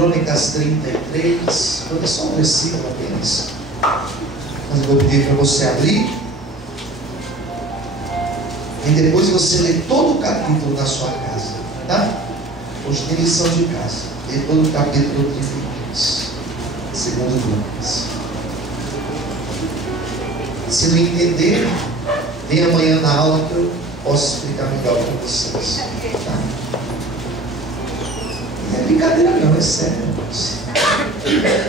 Crônicas 33, vou ler só um versículo apenas, mas eu vou pedir para você abrir, e depois você lê todo o capítulo na sua casa, tá? Hoje tem lição de casa, lê todo o capítulo 33, segundo Crônicas. Se não entender, vem amanhã na aula que eu posso explicar melhor para vocês, tá? Não é brincadeira não, é sério.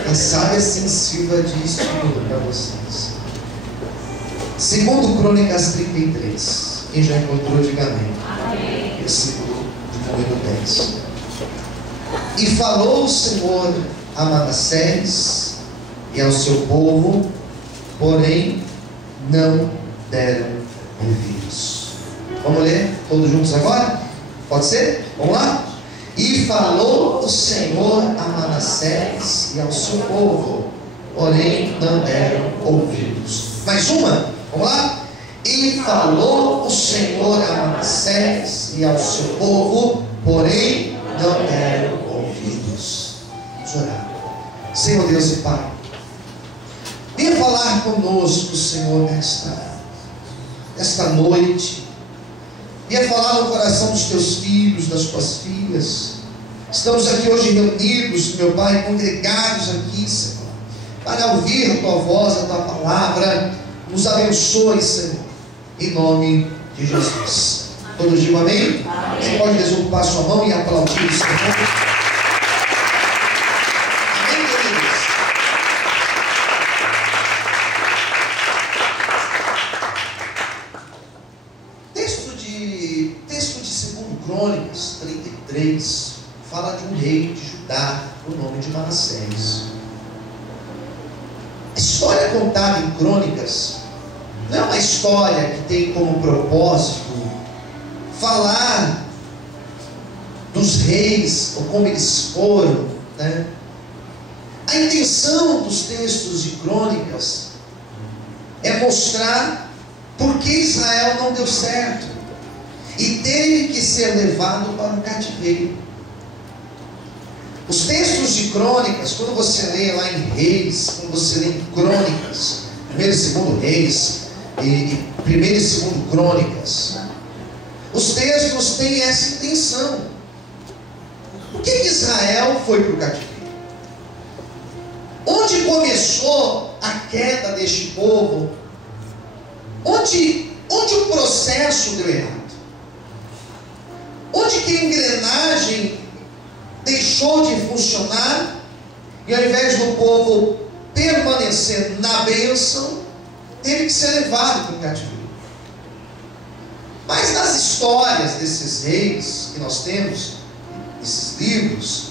Quem sabe assim sirva de estudo para vocês. Segundo Crônicas 33. Quem já encontrou, diga amém. Amém. Versículo de número 10. E falou o Senhor a Manassés e ao seu povo, porém não deram ouvidos. Vamos ler todos juntos agora? Pode ser? Vamos lá? E falou o Senhor a Manassés e ao seu povo, porém não deram ouvidos. Mais uma? Vamos lá? E falou o Senhor a Manassés e ao seu povo, porém não deram ouvidos. Vamos orar. Senhor Deus e Pai, venha falar conosco, Senhor, nesta noite. Venha falar no coração dos teus filhos, das tuas filhas. Estamos aqui hoje reunidos, meu Pai, congregados aqui, Senhor, para ouvir a tua voz, a tua palavra. Nos abençoe, Senhor, em nome de Jesus. Todos digam amém? Amém. Você pode desocupar sua mão e aplaudir o Senhor. Amém, queridos? Texto de 2 Crônicas 33 fala de um rei de Judá, o nome de Manassés. A história contada em Crônicas não é uma história que tem como propósito falar dos reis, ou como eles foram, né? A intenção dos textos de Crônicas é mostrar por que Israel não deu certo e teve que ser levado para o cativeiro. Os textos de Crônicas, quando você lê lá em Reis, quando você lê em Crônicas, 1 e 2 Reis, e 1 e 2 Crônicas, os textos têm essa intenção. Por que Israel foi para o cativeiro? Onde começou a queda deste povo? Onde o processo deu errado? Onde que a engrenagem deixou de funcionar e ao invés do povo permanecer na bênção, teve que ser levado para o cativeiro? Mas nas histórias desses reis que nós temos, esses livros,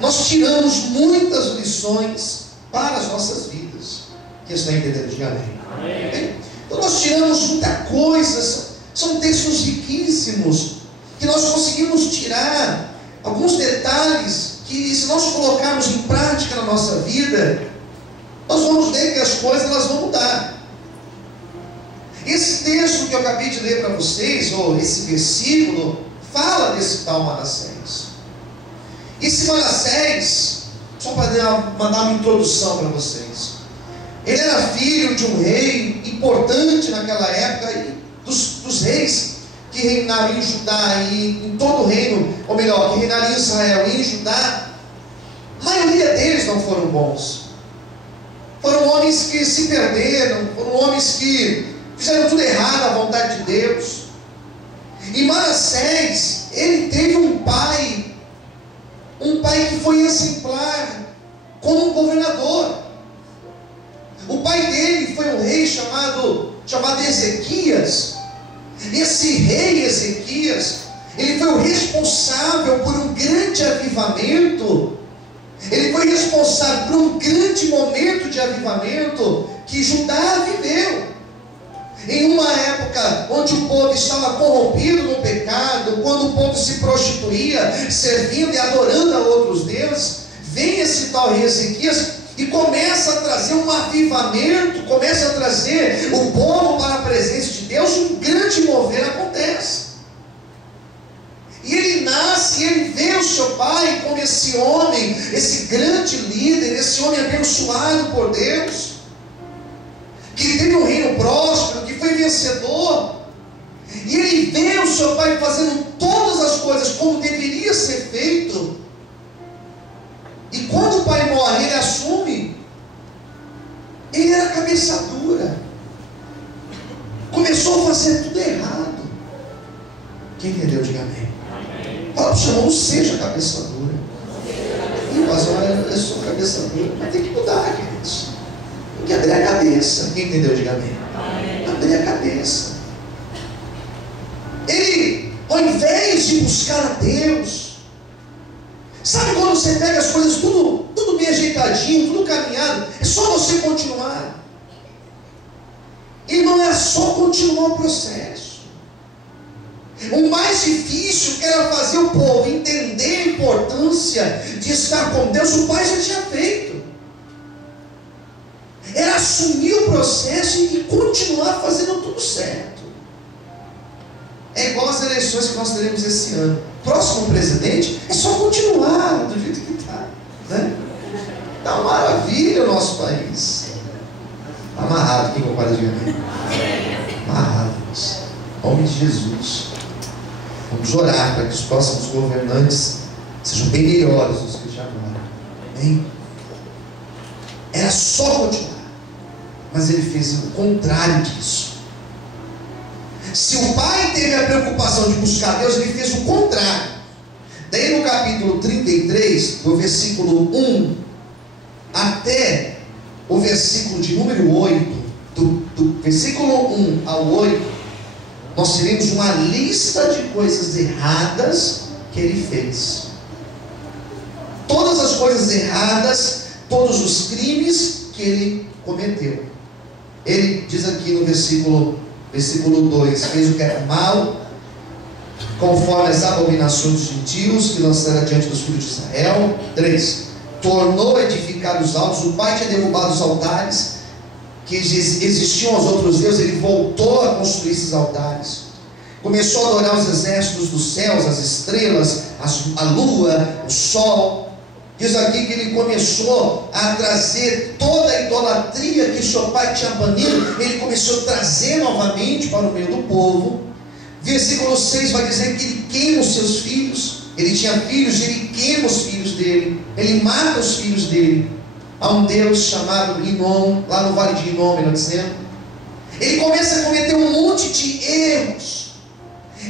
nós tiramos muitas lições para as nossas vidas. Quem está entendendo? Diga amém. Amém. Então nós tiramos muita coisa, são textos riquíssimos, que nós conseguimos tirar alguns detalhes que, se nós colocarmos em prática na nossa vida, nós vamos ver que as coisas elas vão mudar. Esse texto que eu acabei de ler para vocês, ou esse versículo, fala desse tal Manassés. Esse Manassés, só para mandar uma introdução para vocês, ele era filho de um rei importante naquela época, e dos reis que reinariam em Judá e em todo o reino, ou melhor, que reinariam em Israel e em Judá, a maioria deles não foram bons. Foram homens que se perderam, foram homens que fizeram tudo errado à vontade de Deus. E Manassés, ele teve um pai que foi exemplar como um governador. O pai dele foi um rei chamado Ezequias. Esse rei Ezequias, ele foi o responsável por um grande avivamento. Ele foi responsável por um grande momento de avivamento que Judá viveu. Em uma época onde o povo estava corrompido no pecado, quando o povo se prostituía, servindo e adorando a outros deuses, vem esse tal rei Ezequias e começa a trazer um avivamento, começa a trazer o povo para a presença de Deus, um grande mover acontece. E ele nasce, e ele vê o seu pai como esse homem grande líder, esse homem abençoado por Deus, que teve um reino próspero, que foi vencedor, e ele vê o seu pai fazendo todas as coisas como deveria ser feito, e quando o pai morre, ele assume. Ele era cabeça dura, começou a fazer tudo errado. Quem entendeu, diga amém. Fala para o seu irmão, não seja cabeça dura. Mas eu sou cabeça dura, mas tem que mudar, queridos. Tem que abrir a cabeça. Quem entendeu, diga amém. Abrir a cabeça. Ele, ao invés de buscar a Deus, sabe quando você pega as coisas tudo bem ajeitadinho, tudo caminhado, é só você continuar. E não é só continuar o processo. O mais difícil era fazer o povo entender a importância de estar com Deus. O pai já tinha feito. Era assumir o processo e continuar fazendo tudo certo. É igual as eleições que nós teremos esse ano. Próximo presidente é só continuar do jeito que está, né? Está uma maravilha o nosso país. Amarrado, quem concorda de mim? Amarrados. Em nome de Jesus. Vamos orar para que os próximos governantes sejam bem melhores dos que já agora. Amém? Era só continuar. Mas ele fez o contrário disso. Se o pai teve a preocupação de buscar Deus, ele fez o contrário. Daí no capítulo 33, do versículo 1 até o versículo de número 8, do versículo 1 ao 8, nós teremos uma lista de coisas erradas que ele fez. Todas as coisas erradas, todos os crimes que ele cometeu. Ele diz aqui no versículo 2, fez o que era mal, conforme as abominações dos gentios que lançaram diante dos filhos de Israel. 3, tornou a edificar os altos. O pai tinha derrubado os altares que existiam aos outros deuses, ele voltou a construir esses altares. Começou a adorar os exércitos dos céus, as estrelas, a lua, o sol. Diz aqui que ele começou a trazer toda a idolatria que seu pai tinha banido, ele começou a trazer novamente para o meio do povo. Versículo 6 vai dizer que ele queima os seus filhos. Ele tinha filhos, ele queima os filhos dele, ele mata os filhos dele. Há um Deus chamado Inom, lá no vale de Inom, melhor dizendo. Ele começa a cometer um monte de erros.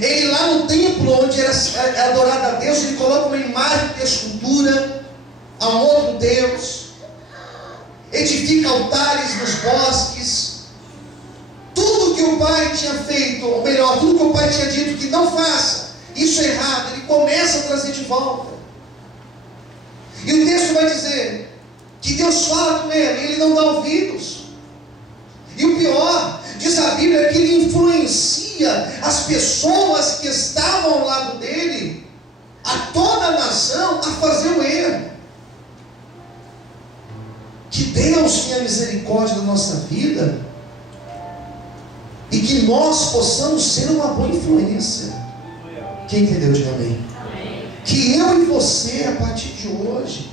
Ele lá no templo onde era adorado a Deus, ele coloca uma imagem de escultura a um outro Deus, edifica altares nos bosques. Tudo que o pai tinha feito, ou melhor, tudo que o pai tinha dito que não faça, isso é errado, ele começa a trazer de volta. E o texto vai dizer que Deus fala com ele, ele não dá ouvidos. E o pior, diz a Bíblia, que ele influencia as pessoas que estavam ao lado dele, a toda a nação, a fazer o erro. Que Deus tenha misericórdia da nossa vida e que nós possamos ser uma boa influência. Quem entendeu, diga amém. Que eu e você, a partir de hoje,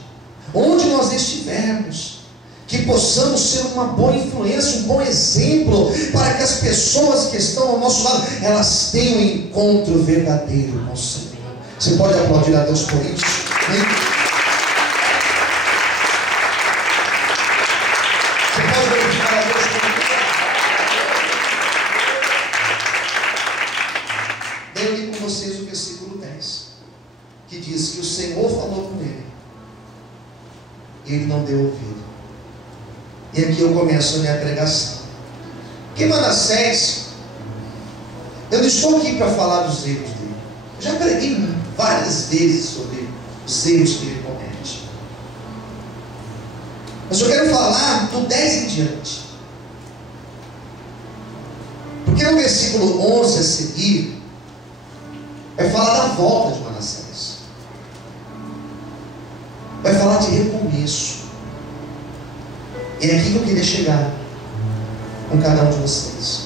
onde nós estivermos, que possamos ser uma boa influência, um bom exemplo, para que as pessoas que estão ao nosso lado, elas tenham um encontro verdadeiro com o Senhor. Você pode aplaudir a Deus por isso? Amém? Você pode glorificar a Deus por isso? Eu li com vocês o versículo 10, que diz que o Senhor falou com ele e ele não deu ouvido. E aqui eu começo a minha pregação. Que Manassés, eu não estou aqui para falar dos erros dele. Eu já preguei várias vezes sobre os erros que ele comete. Mas eu quero falar do 10 em diante. Porque no versículo 11 a seguir, vai falar da volta de Manassés. Vai falar de recomeço. E é aqui que eu queria chegar com cada um de vocês.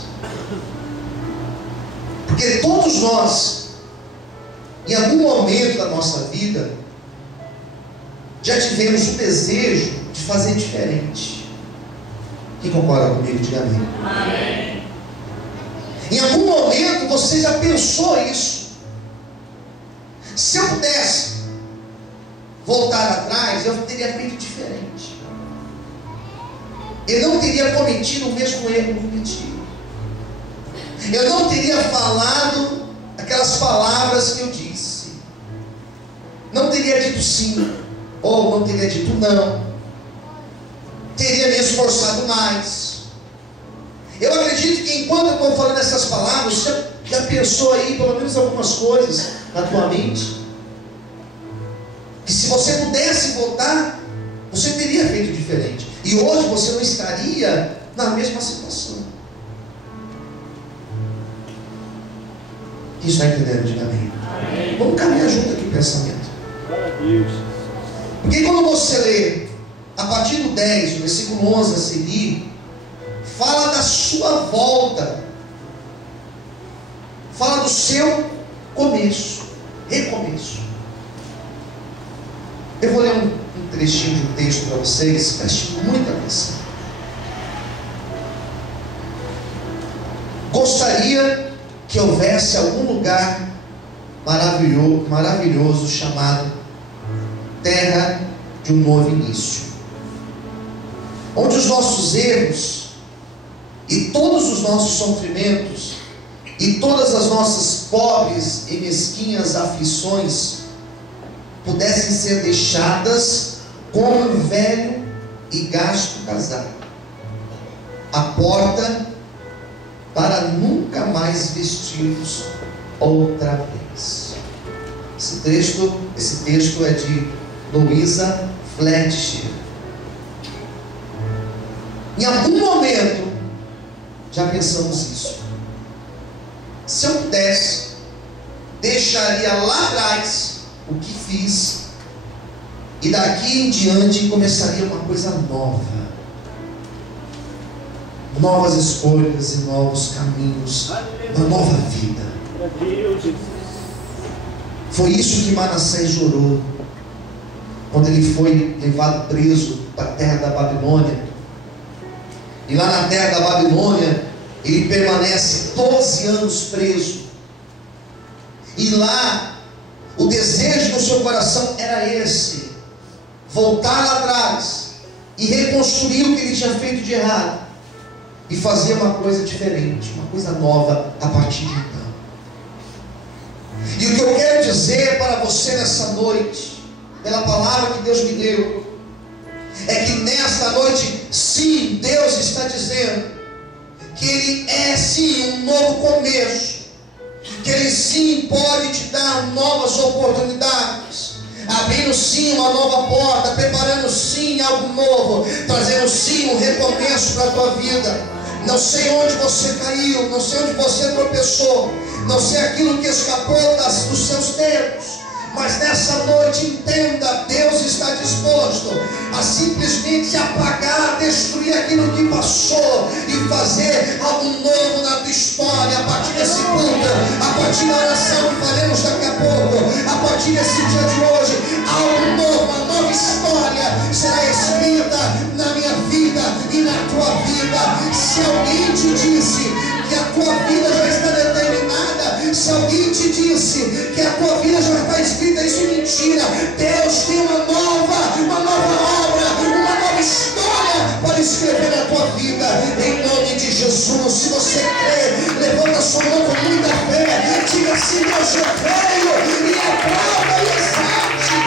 Porque todos nós, em algum momento da nossa vida, já tivemos o desejo de fazer diferente. Quem concorda comigo, diga amém. Amém. Em algum momento você já pensou isso? Se eu pudesse voltar atrás, eu teria feito diferente. Eu não teria cometido o mesmo erro que eu cometi. Eu não teria falado aquelas palavras que eu disse. Não teria dito sim, ou não teria dito não. Teria me esforçado mais. Eu acredito que enquanto eu estou falando essas palavras, você já pensou aí pelo menos algumas coisas na tua mente? Que se você pudesse voltar, você teria feito diferente. E hoje você não estaria na mesma situação. Quem está entendendo? Diga amém. Amém. Vamos caminhar junto aqui o pensamento. Porque quando você lê a partir do 10, o versículo 11 a seguir, fala da sua volta, fala do seu começo, recomeço. Eu vou ler um trechinho de um texto para vocês, preste muita atenção. Gostaria que houvesse algum lugar maravilhoso chamado terra de um novo início, onde os nossos erros e todos os nossos sofrimentos e todas as nossas pobres e mesquinhas aflições pudessem ser deixadas como um velho e gasto casaco, a porta para nunca mais vestir-los outra vez. Esse texto é de Louisa Fletcher. Em algum momento já pensamos isso. Se eu pudesse, deixaria lá atrás o que fiz e daqui em diante começaria uma coisa nova, novas escolhas e novos caminhos, uma nova vida. Foi isso que Manassés orou quando ele foi levado preso para a terra da Babilônia. E lá na terra da Babilônia ele permanece 12 anos preso. E lá o desejo no seu coração era esse: voltar lá atrás e reconstruir o que ele tinha feito de errado e fazer uma coisa diferente, uma coisa nova a partir de então. E o que eu quero dizer para você nessa noite, pela palavra que Deus me deu, é que nesta noite, sim, Deus está dizendo que Ele é sim um novo começo, que Ele sim pode te dar novas oportunidades, abrindo sim uma nova porta, preparando sim algo novo, trazendo sim um recomeço para a tua vida. Não sei onde você caiu, não sei onde você tropeçou, não sei aquilo que escapou dos seus dedos, mas nessa noite entenda, Deus está disposto a simplesmente apagar, destruir aquilo que passou e fazer algo novo na tua história. A partir desse culto, a partir da oração que faremos daqui a pouco, a partir desse dia de hoje, algo novo, uma nova história será escrita na minha vida e na tua vida. Se alguém te disse que a tua vida já está determinada, se alguém te disse que a tua vida já está escrita, isso é mentira. Deus tem uma nova obra, uma nova história para escrever na tua vida, em nome de Jesus. Se você crê, levanta sua mão com muita fé, diga assim: Deus, eu creio, e aplauda e exalte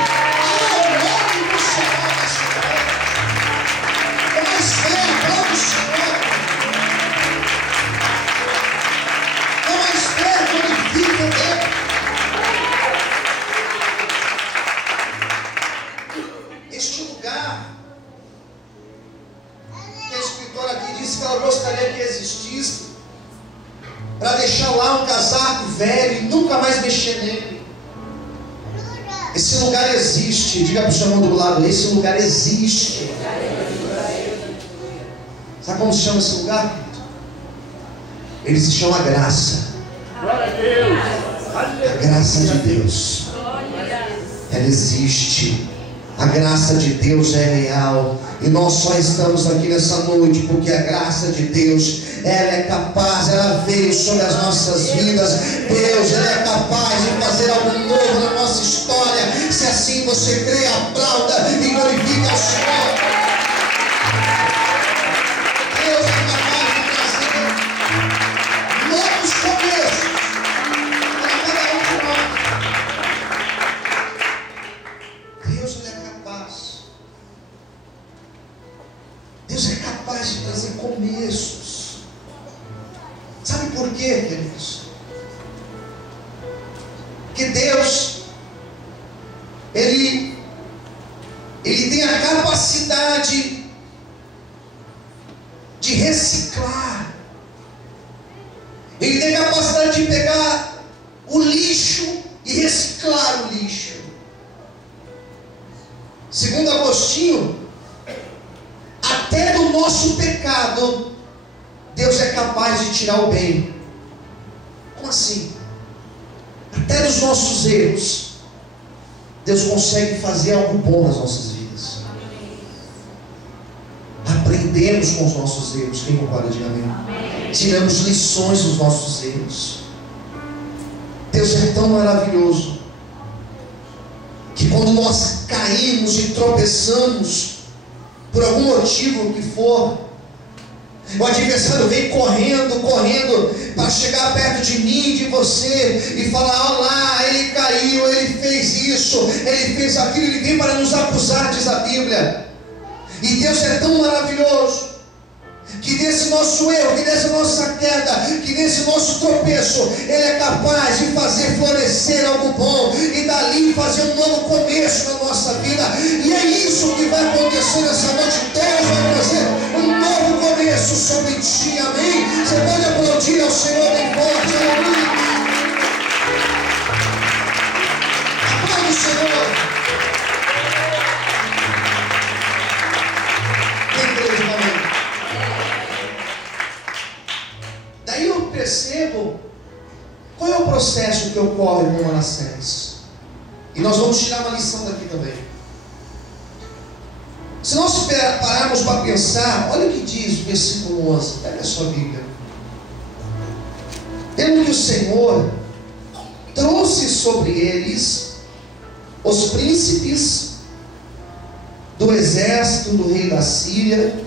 ao nome do Senhor. Com mais fé, aplauda o Senhor. Com mais fé, glorifica Deus. Este lugar que a escritora aqui disse que ela gostaria que existisse, para deixar lá um casaco velho e nunca mais mexer nele. Esse lugar existe. Diga para o seu irmão do lado: esse lugar existe. Sabe como se chama esse lugar? Ele se chama graça. A graça de Deus, ela existe. A graça de Deus é real. E nós só estamos aqui nessa noite porque a graça de Deus, ela é capaz, ela veio sobre as nossas vidas. Deus, ele é capaz de fazer algo novo na nossa história. Se assim você crê, aplauda e glorifique ao Senhor. Deus é capaz de trazer novos começos para cada um de nós. Deus, ele é capaz. Deus é capaz de trazer começos. Sabe por quê, queridos? Porque Deus, Ele tem a capacidade de reciclar. Ele tem a capacidade de pegar o lixo e reciclar o lixo. Segundo Agostinho, até do nosso pecado, Deus é capaz de tirar o bem. Como assim? Até dos nossos erros, Deus consegue fazer algo bom nas nossas vidas. Aprendemos com os nossos erros. Quem concorda, diga amém. Tiramos lições dos nossos erros. Deus é tão maravilhoso que quando nós caímos e tropeçamos, por algum motivo que for, o adversário vem correndo para chegar perto de mim, de você, e falar: olá, ele caiu, ele fez isso, ele fez aquilo, ele vem para nos acusar, diz a Bíblia. E Deus é tão maravilhoso que nesse nosso erro, que nessa nossa queda, que nesse nosso tropeço, Ele é capaz de fazer florescer algo bom e dali fazer um novo começo na nossa vida. E é isso que vai acontecer nessa noite. Deus vai trazer um novo começo sobre ti, amém? Você pode aplaudir ao Senhor bem forte, aleluia. Aplaude o Senhor. Daí eu percebo qual é o processo que ocorre com Manassés. E nós vamos tirar uma lição daqui também. Se nós pararmos para pensar, olha o que diz o versículo 11. Pega a sua Bíblia. Pelo que o Senhor trouxe sobre eles os príncipes do exército do rei da Síria,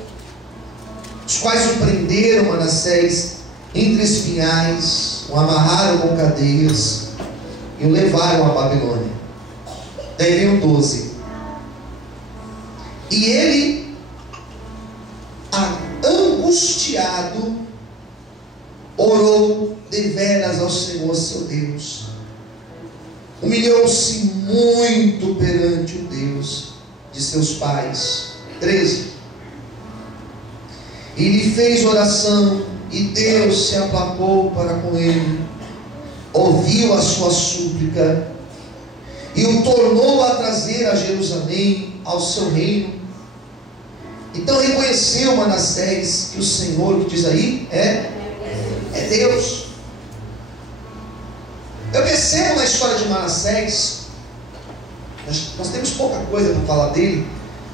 os quais o prenderam, Manassés, entre espinhais, o amarraram com cadeias e o levaram à Babilônia. Daí vem o 12. E ele, angustiado, orou deveras ao Senhor seu Deus. Humilhou-se muito perante o Deus de seus pais. 13. E lhe fez oração, e Deus se aplacou para com ele, ouviu a sua súplica, e o tornou a trazer a Jerusalém, ao seu reino. Então reconheceu Manassés que o Senhor, que diz aí, é Deus. Eu percebo na história de Manassés, nós temos pouca coisa para falar dele,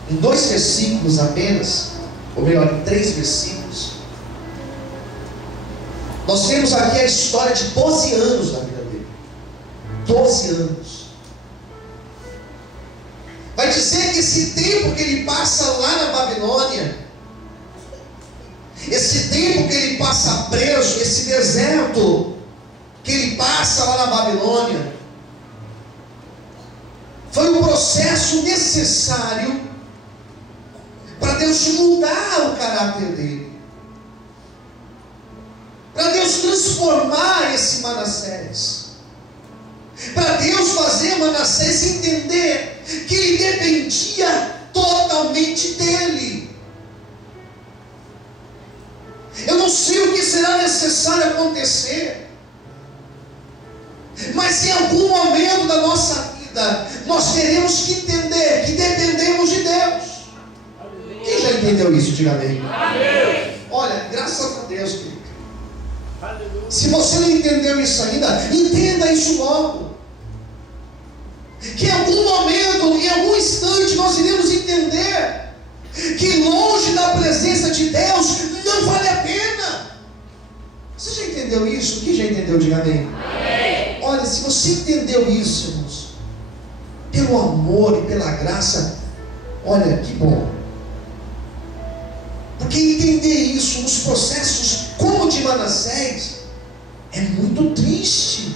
em 2 versículos apenas, ou melhor, em 3 versículos. Nós temos aqui a história de 12 anos da vida dele. 12 anos. Vai dizer que esse tempo que ele passa lá na Babilônia, esse tempo que ele passa preso, esse deserto que ele passa lá na Babilônia, foi um processo necessário para Deus mudar o caráter dele, para Deus transformar esse Manassés, para Deus fazer Manassés entender que ele dependia totalmente dele. Eu não sei o que será necessário acontecer, mas em algum momento da nossa vida nós teremos que entender que dependemos de Deus. Quem já entendeu isso? Diga amém. Olha, graças a Deus, querido. Se você não entendeu isso ainda, entenda isso logo. Que é algum momento, em algum instante, nós iremos entender que longe da presença de Deus não vale a pena. Você já entendeu isso? Quem já entendeu? Diga amém. Amém. Olha, se você entendeu isso, irmãos, pelo amor e pela graça, olha que bom. Porque entender isso nos processos como o de Manassés é muito triste.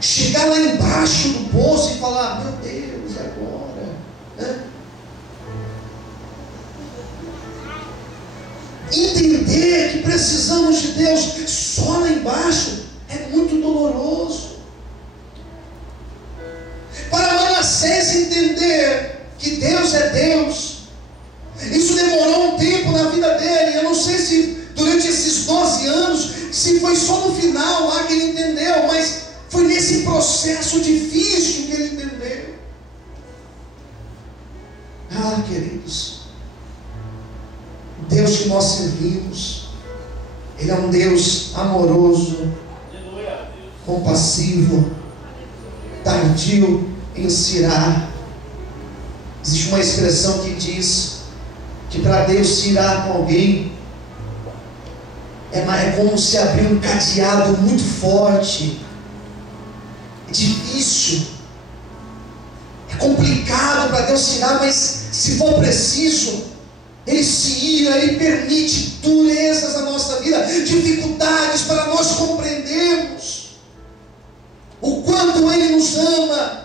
Chegar lá embaixo do poço e falar: meu Deus, e agora? Né? Entender que precisamos de Deus só lá embaixo é muito doloroso. Para Manassés entender que Deus é Deus, isso demorou um tempo na vida dele. Eu não sei se durante esses 12 anos, se foi só no final lá que ele entendeu, mas foi nesse processo difícil que ele entendeu. Ah, queridos, o Deus que nós servimos, Ele é um Deus amoroso, compassivo, tardio em se irar. Existe uma expressão que diz que para Deus se irar com alguém é como se abrir um cadeado muito forte. É difícil, é complicado para Deus se irar, mas se for preciso, Ele se ira, Ele permite durezas na nossa vida, dificuldades para nós compreendermos o quanto Ele nos ama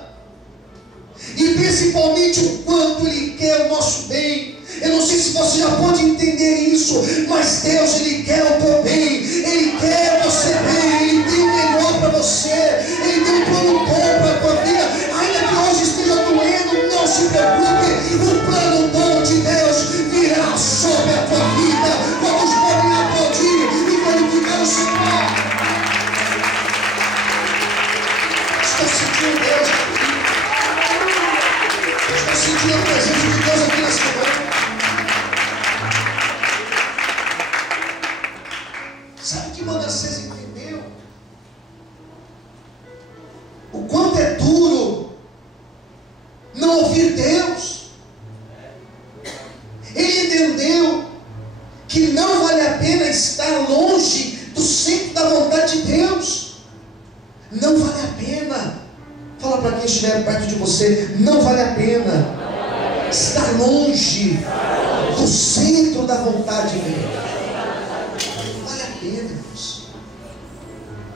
e principalmente o quanto Ele quer o nosso bem. Eu não sei se você já pode entender isso, mas Deus, Ele quer o teu bem, Ele quer você bem, Ele tem o melhor para você, Ele tem um plano bom para a tua vida. Ainda que hoje esteja doendo, não se preocupe, o plano bom de Deus virá sobre a tua vida. Vamos podem aplaudir e glorificar o Senhor. Estou sentindo Deus aqui, estou sentindo a presença de Deus aqui nessa manhã. Sabe o que Manassés entendeu? O quanto é duro não ouvir Deus. Ele entendeu que não vale a pena estar longe do centro da vontade de Deus. Não vale a pena. Fala para quem estiver perto de você: não vale a pena estar longe do centro da vontade de Deus.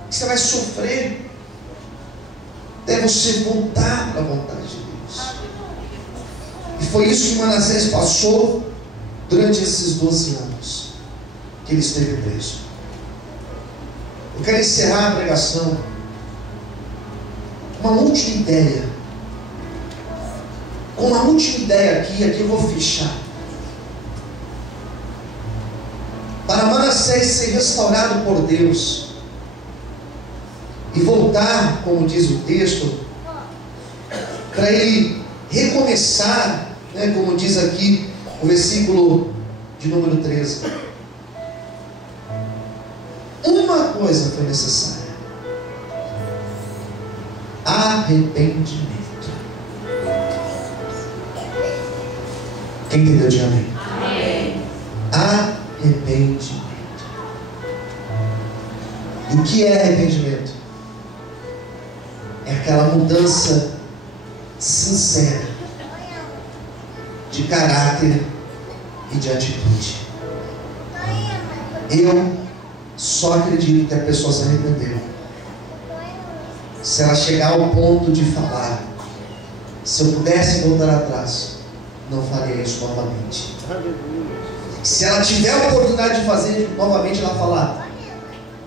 Você vai sofrer até você voltar para a vontade de Deus. E foi isso que Manassés passou durante esses 12 anos que ele esteve preso. Eu quero encerrar a pregação com uma última ideia. Com uma última ideia aqui eu vou fechar. Para Manassés ser restaurado por Deus e voltar, como diz o texto, para ele recomeçar, né, como diz aqui o versículo de número 13. Uma coisa foi necessária: arrependimento. Quem entendeu? Diga amém. Amém. Arrependimento. E o que é arrependimento? É aquela mudança sincera de caráter e de atitude. Eu só acredito que a pessoa se arrependeu se ela chegar ao ponto de falar: se eu pudesse voltar atrás, não faria isso novamente. Se ela tiver a oportunidade de fazer novamente, ela falar: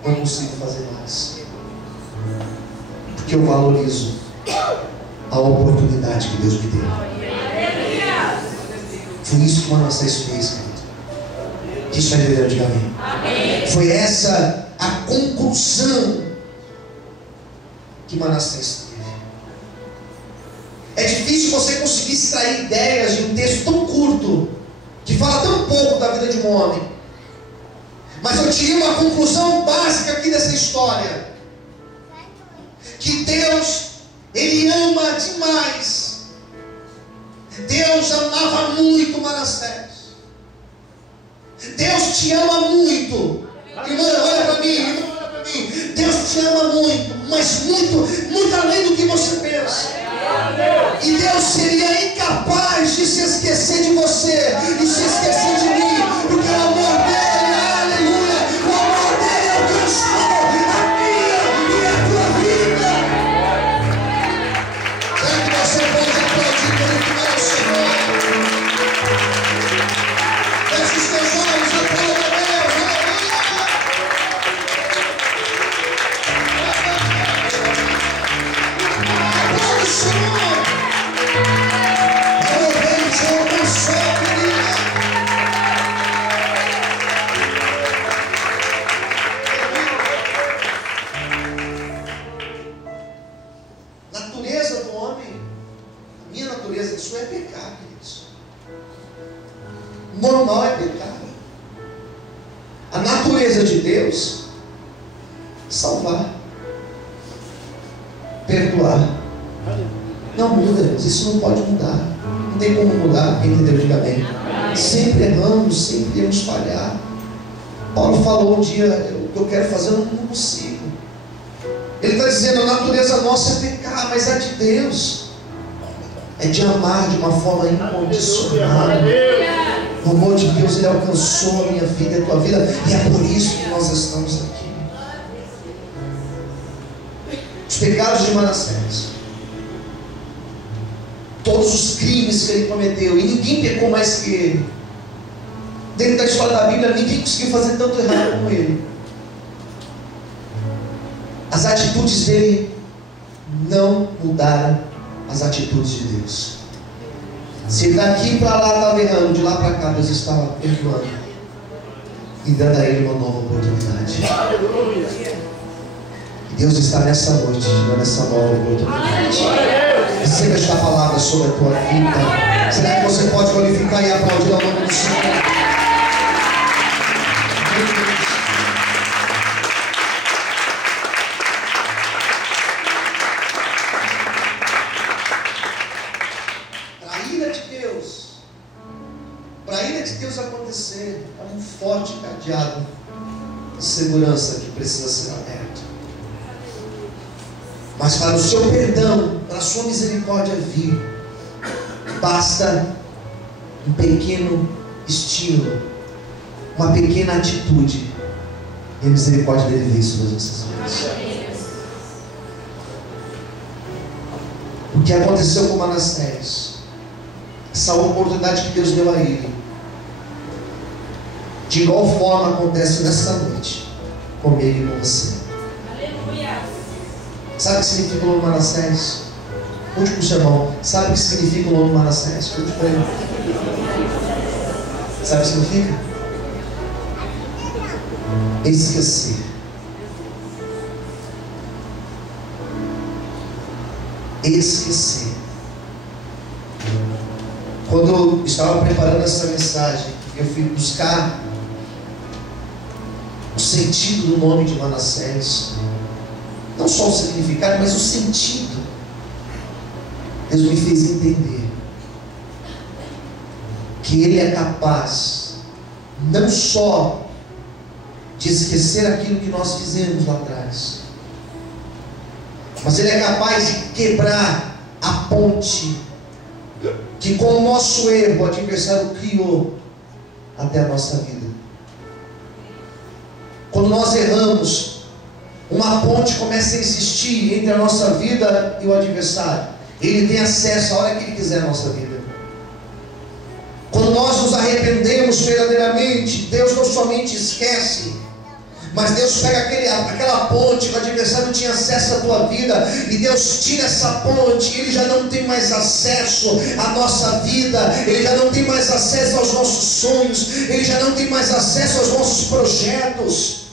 não consigo fazer mais, porque eu valorizo a oportunidade que Deus me deu. Foi isso que Manassés fez, querido. Que isso vai entender, diga amém. Foi essa a conclusão que Manassés teve. É difícil você conseguir extrair ideias de um texto tão curto, que fala tão pouco da vida de um homem. Mas eu tirei uma conclusão básica aqui dessa história: que Deus Ele ama demais. Deus amava muito Manassés. Deus te ama muito. Irmã, olha para mim. Deus te ama muito, mas muito, muito além do que você pensa. E Deus seria incapaz de se esquecer de você e se esquecer de mim, porque o amor dele, aleluia, o amor dele alcançou a minha e a tua vida. Será que você pode aplaudir glorificar o Senhor? Feche os teus olhos, aplauda a Deus, aleluia. Aplauda o Senhor. Natureza do homem, a minha natureza, isso é pecado, queridos. Normal é pecado. A natureza de Deus, salvar, perdoar. Não muda, isso não pode mudar. Não tem como mudar, entendeu? Diga bem. Sempre erramos, sempre iremos falhar. Paulo falou um dia, o que eu quero fazer eu não consigo. Ele está dizendo, a natureza nossa é pecar, mas a de Deus é de amar de uma forma incondicional. O amor de Deus, Ele alcançou a minha vida e a tua vida, e é por isso que nós estamos aqui. Os pecados de Manassés, todos os crimes que ele cometeu, e ninguém pecou mais que ele. Dentro da história da Bíblia, ninguém conseguiu fazer tanto errado como ele. As atitudes dele não mudaram as atitudes de Deus. Se daqui para lá estava errando, de lá para cá Deus estava perdoando e dando a ele uma nova oportunidade. E Deus está nessa noite dando essa nova oportunidade. Receba esta palavra sobre a tua vida. Será que você pode glorificar e aplaudir ao nome do Senhor? Para a ira de Deus acontecer, é um forte cadeado de segurança que precisa ser aberto. Mas para o seu perdão, para a sua misericórdia vir, basta um pequeno estímulo, uma pequena atitude, e a misericórdia dele veio sobre as nossas vidas. O que aconteceu com Manassés, essa oportunidade que Deus deu a ele, de igual forma acontece nessa noite comigo e com você. Aleluia. Sabe o que significa o nome Manassés? Último sermão. Sabe o que significa o nome Manassés? Sabe o que significa? Esquecer. Esquecer. Quando eu estava preparando essa mensagem, eu fui buscar o sentido do nome de Manassés. Não só o significado, mas o sentido. Deus me fez entender que Ele é capaz não só de esquecer aquilo que nós fizemos lá atrás, mas Ele é capaz de quebrar a ponte que com o nosso erro o adversário criou até a nossa vida. Quando nós erramos, uma ponte começa a existir entre a nossa vida e o adversário. Ele tem acesso a hora que ele quiser à nossa vida. Quando nós nos arrependemos verdadeiramente, Deus não somente esquece, mas Deus pega aquela ponte que o adversário tinha acesso à tua vida, e Deus tira essa ponte, e Ele já não tem mais acesso à nossa vida, Ele já não tem mais acesso aos nossos sonhos, Ele já não tem mais acesso aos nossos projetos.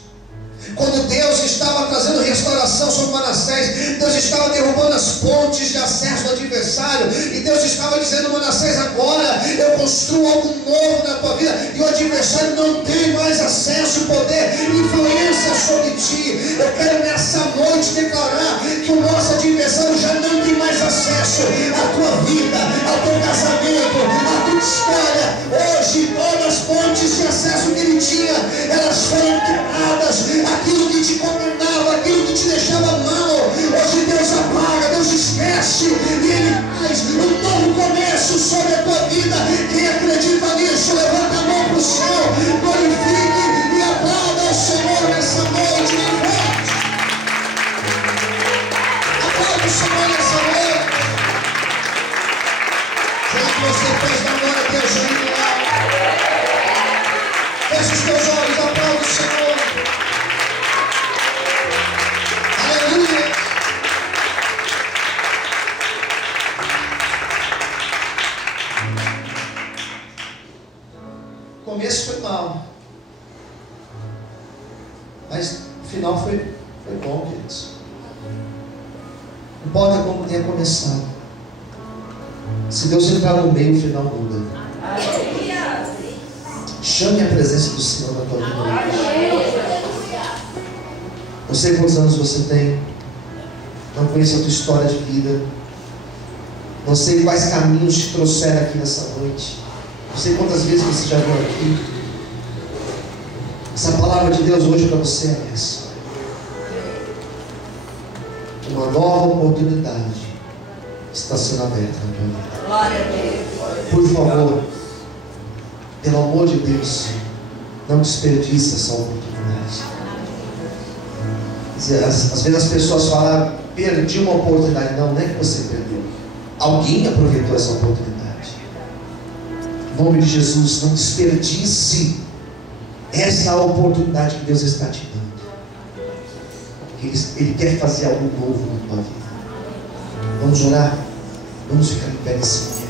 Quando Deus estava trazendo restauração sobre Manassés, Deus estava derrubando as pontes de acesso do adversário, e Deus estava dizendo: Manassés, agora eu construo algo novo na tua vida, e o adversário não tem mais acesso, poder, influência sobre ti. Eu quero nessa noite declarar que o nosso adversário já não tem mais acesso à tua vida, ao teu casamento, à tua história. Hoje todas as pontes de acesso que ele tinha, elas foram quebradas. Aquilo que te condenava, aquilo que te deixava mal, hoje Deus apaga, Deus esquece, e Ele faz um novo começo sobre a tua vida. Quem acredita nisso, levanta a mão para o céu, glorifique e aplauda ao Senhor nessa noite, bem forte. Aplauda o Senhor nessa noite. Já que você fez da glória a Deus, aí lá. Feche os teus olhos, aplauda o Senhor. Aleluia. O começo foi mal, mas o final foi bom, queridos. Não importa como tenha começado, se Deus entrar no meio, o final muda. Chame a presença do Senhor na tua vida. Não sei quantos anos você tem, não conheço a tua história de vida, não sei quais caminhos te trouxeram aqui nessa noite, não sei quantas vezes você já veio aqui. Essa palavra de Deus hoje para você é essa: uma nova oportunidade está sendo aberta na tua vida. Glória a Deus. Por favor, pelo amor de Deus, não desperdice essa oportunidade. Às vezes as pessoas falam: perdi uma oportunidade. Não, não é que você perdeu, alguém aproveitou essa oportunidade. Em nome de Jesus, não desperdice essa oportunidade que Deus está te dando. Ele quer fazer algo novo na tua vida. Vamos orar? Vamos ficar em pé nesse momento.